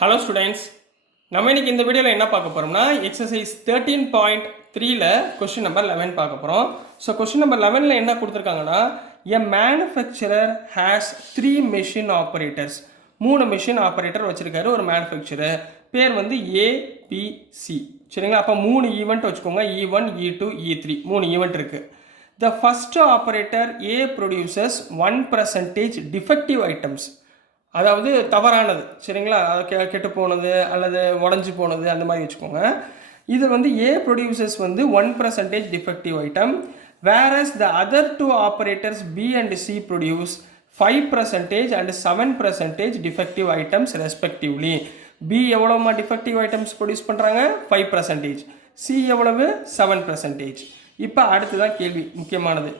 Hello students, நம்ம இன்னைக்கு இந்த வீடியோவில் என்ன பார்க்க போகிறோம்னா எக்ஸசைஸ் 13.3ல கொஸ்டின் நம்பர் 11 பார்க்க போகிறோம். ஸோ கொஸ்டின் நம்பர் 11ல் என்ன கொடுத்துருக்காங்கன்னா, a manufacturer has 3 machine operators. 3 machine operator வச்சுருக்காரு ஒரு மேனுஃபேக்சரர். பேர் வந்து ஏபிசி. சரிங்களா? அப்போ 3 ஈவெண்ட் வச்சுக்கோங்க. E1, E2, E3 3 ஈவெண்ட் இருக்குது. The first operator A produces 1% defective items. அதாவது தவறானது. சரிங்களா? கெட்டு போனது அல்லது உடஞ்சி போனது அந்த மாதிரி வச்சுக்கோங்க. இது வந்து A produces வந்து 1% defective item, whereas the other two operators B and C produce 5% and 7% defective items respectively. B எவ்வளவுமா defective items produce பண்ணுறாங்க? 5%. C எவ்வளவு? 7%. இப்போ அடுத்ததான் கேள்வி முக்கியமானது.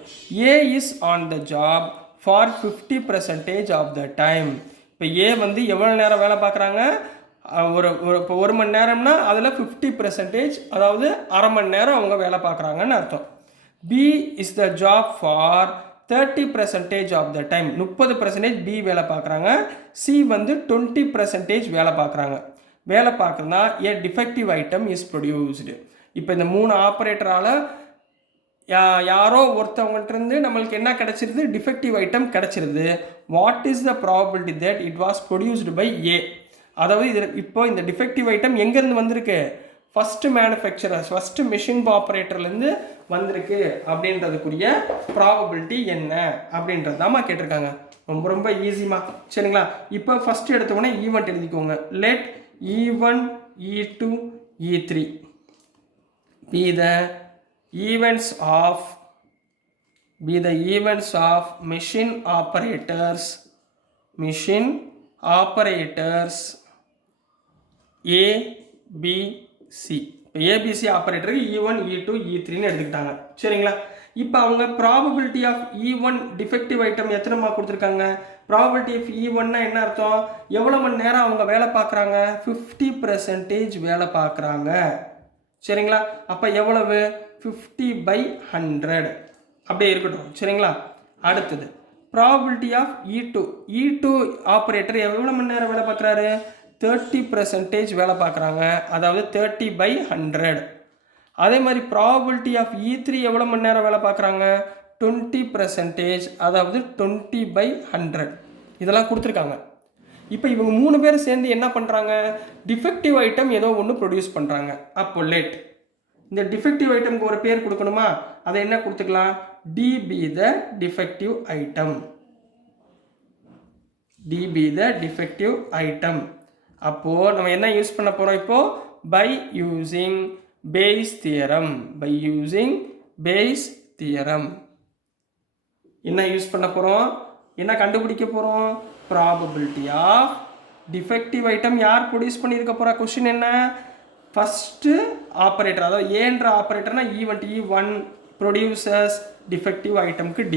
A is on the job for 50% of the time. இப்போ ஏ வந்து எவ்வளோ நேரம் வேலை பார்க்குறாங்க? இப்போ 1 மணி நேரம்னா அதில் 50%, அதாவது அரை மணி நேரம் அவங்க வேலை பார்க்குறாங்கன்னு அர்த்தம். B is the job for 30% of the time. 30% B வேலை பார்க்குறாங்க. சி வந்து 20% வேலை பார்க்குறாங்க. வேலை பார்க்குறதுனா A defective item is produced. இப்போ இந்த 3 ஆப்ரேட்டரால் யாரோ ஒருத்தவங்கள்ட்ட நம்மளுக்கு என்ன கிடச்சிருது? டிஃபெக்டிவ் ஐட்டம் கிடச்சிருது. What is the probability that it was produced by A? அதாவது இது இப்போ இந்த டிஃபெக்டிவ் ஐட்டம் எங்கேருந்து வந்திருக்கு? ஃபஸ்ட்டு மேனுஃபேக்சரர்ஸ், ஃபஸ்ட்டு மிஷின் ஆப்ரேட்டர்லேருந்து வந்திருக்கு அப்படின்றதுக்குரிய ப்ராபபிலிட்டி என்ன அப்படின்றது தாம்மா கேட்டிருக்காங்க. ரொம்ப ரொம்ப ஈஸிமா. சரிங்களா? இப்போ ஃபஸ்ட்டு எடுத்தோடனே ஈவெண்ட் எழுதிக்கோங்க. Let E1, E2, E3 be the events of machine operators A, B, C. இப்போ ஏபிசி ஆப்ரேட்டருக்கு E1, E2, E3ன்னு எடுத்துக்கிட்டாங்க. சரிங்களா? இப்போ அவங்க probability of E1 defective item எத்தனைமா கொடுத்துருக்காங்க? ப்ராபபிலிட்டி ஆஃப் E1னா என்ன அர்த்தம்? எவ்வளோ மணி நேரம் அவங்க வேலை பார்க்குறாங்க? 50% வேலை பார்க்குறாங்க. சரிங்களா? அப்போ எவ்வளவு? 50/100 அப்படியே இருக்கட்டும். சரிங்களா? அடுத்தது ப்ராபபிலிட்டி ஆஃப் E2 ஆப்ரேட்டர் எவ்வளோ மணி நேரம் வேலை பார்க்குறாரு? 30% வேலை பார்க்குறாங்க, அதாவது 30/100. அதே மாதிரி ப்ராபபிலிட்டி ஆஃப் E3 எவ்வளோ மணி நேரம் வேலை பார்க்குறாங்க? 20%, அதாவது 20/100. இதெல்லாம் கொடுத்துருக்காங்க. இப்போ இவங்க 3 பேர் சேர்ந்து என்ன பண்ணுறாங்க? டிஃபெக்டிவ் ஐட்டம் ஏதோ ஒன்று ப்ரொடியூஸ் பண்ணுறாங்க. அப்போ லெட் இந்த டிஃபெக்டிவ் ஐட்டம்க்கு ஒரு பேர் கொடுக்கணுமா? அதை என்ன கொடுத்துக்கலாம்? DB the defective item. DB the defective item. அப்போது நம்ம என்ன யூஸ் பண்ண போகிறோம்? இப்போது by using Bayes theorem. என்ன யூஸ் பண்ண போகிறோம்? என்ன கண்டுபிடிக்க போகிறோம்? ப்ராபபிலிட்டி ஆஃப் டிஃபெக்டிவ் ஐட்டம் யார் ப்ரொடியூஸ் பண்ணியிருக்க போகிறா? கொஸ்டின் என்ன? ஃபஸ்ட்டு ஆப்ரேட்டர், அதாவது ஏன்ற ஆப்ரேட்டர்னா ஈவெண்ட் E1 ப்ரொடியூசர்ஸ் டிஃபெக்டிவ் ஐட்டம்க்கு D.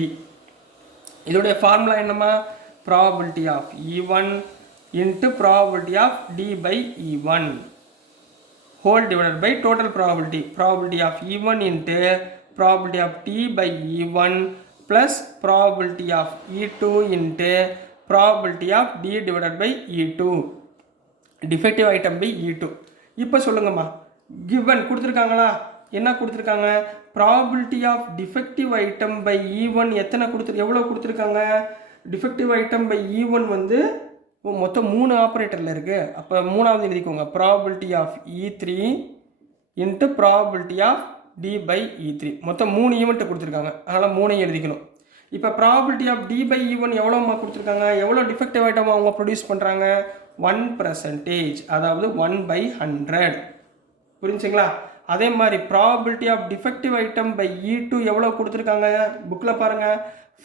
இதோடைய ஃபார்முலா என்னம்மா? Probability of E1 into probability of D/E1 whole divided by total probability of E1 into probability of D/E1 plus probability of E2 into probability of D divided by E2 defective item by E2. இப்போ சொல்லுங்கம்மா, given கொடுத்துருக்காங்களா? என்ன கொடுத்துருக்காங்க? Probability of defective item by E1 எவ்வளோ கொடுத்துருக்காங்க? Defective item by E1 வந்து மொத்தம் 3 ஆப்ரேட்டரில் இருக்குது. அப்போ 3வது எழுதிக்கோங்க. Probability of E3 into probability of D/E3. மொத்தம் 3 ஈவெண்ட்டை கொடுத்துருக்காங்க. அதனால் 3ஐயும் எழுதிக்கணும். இப்போ ப்ராபபிலிட்டி ஆஃப் D/E1 எவ்வளோமா கொடுத்துருக்காங்க? எவ்வளோ டிஃபெக்டிவ் ஐட்டம் அவங்க ப்ரொடியூஸ் பண்ணுறாங்க? 1%, அதாவது 1/100. புரிஞ்சுங்களா? அதே மாதிரி probability of defective item by E2 எவ்வளோ கொடுத்துருக்காங்க? புக்கில் பாருங்கள்,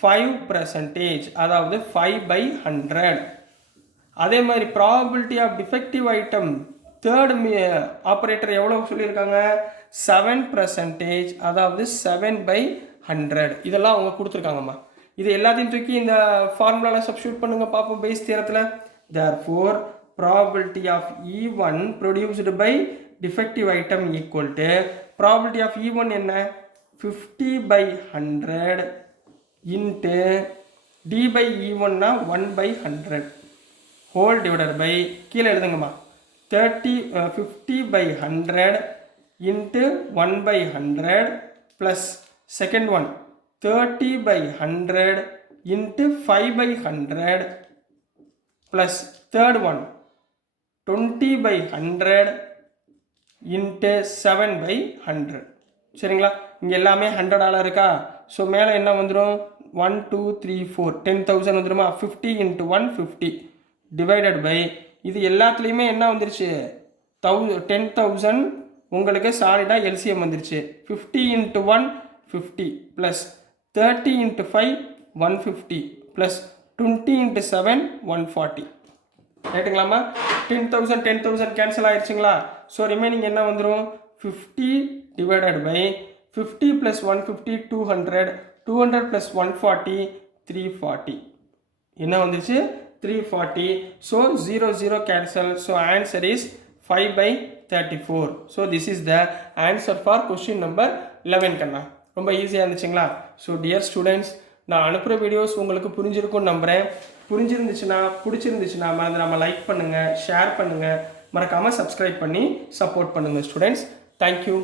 5%, அதாவது 5/100. அதே மாதிரி probability of defective item third operator எவ்வளோ சொல்லியிருக்காங்க? 7%, அதாவது 7/100. இதெல்லாம் அவங்க கொடுத்துருக்காங்கம்மா. இது எல்லாத்தையும் தூக்கி இந்த ஃபார்முலாவில் சப்ஸ்டியூட் பண்ணுங்க பார்ப்போம். பேஸ் தியரத்தில் therefore probability of E1 produced by defective item equal to probability of E1 என்ன? 50/100 into D/E1 னா 1/100 whole divided by கீழே எழுதுங்கம்மா 50 by 100 into 1 by 100 plus second one 30 by 100 into 5 by 100 plus third one 20 by 100 into 7 by 100. சரிங்களா, இங்கே எல்லாமே 100 இருக்கா. So மேலே என்ன வந்துடும், 1 2 3 4 10,000 வந்துடுமா. 50 into 1 50 டிவைடட் பை இது எல்லாத்துலேயுமே என்ன வந்துருச்சு 10,000 உங்களுக்கு சாலிடாக எல்சிஎம் வந்துருச்சு. 50 into 1 50 plus 30 into 5 150 plus 20 into 7 140. ரைட்டுங்களாம்மா. 10,000 கேன்சல் ஆயிடுச்சுங்களா. ஸோ ரிமைனிங் என்ன வந்துடும் 50 டிவைடட் பை 50 ப்ளஸ் 150 200 200 ப்ளஸ் 140 340 என்ன வந்துருச்சு 340. So 0 0 cancel. So answer is 5 by 34. So this is the answer for question number 11 கண்ணா. ரொம்ப ஈஸியாக இருந்துச்சுங்களா. ஸோ டியர் ஸ்டூடெண்ட்ஸ், நான் அனுப்புகிற வீடியோஸ் உங்களுக்கு புரிஞ்சிருக்கும்னு நம்புகிறேன். பிடிச்சிருந்துச்சுன்னா மறந்துடாமல் லைக் பண்ணுங்கள், ஷேர் பண்ணுங்கள், மறக்காமல் சப்ஸ்கிரைப் பண்ணி சப்போர்ட் பண்ணுங்கள் ஸ்டூடெண்ட்ஸ். தேங்க்யூ.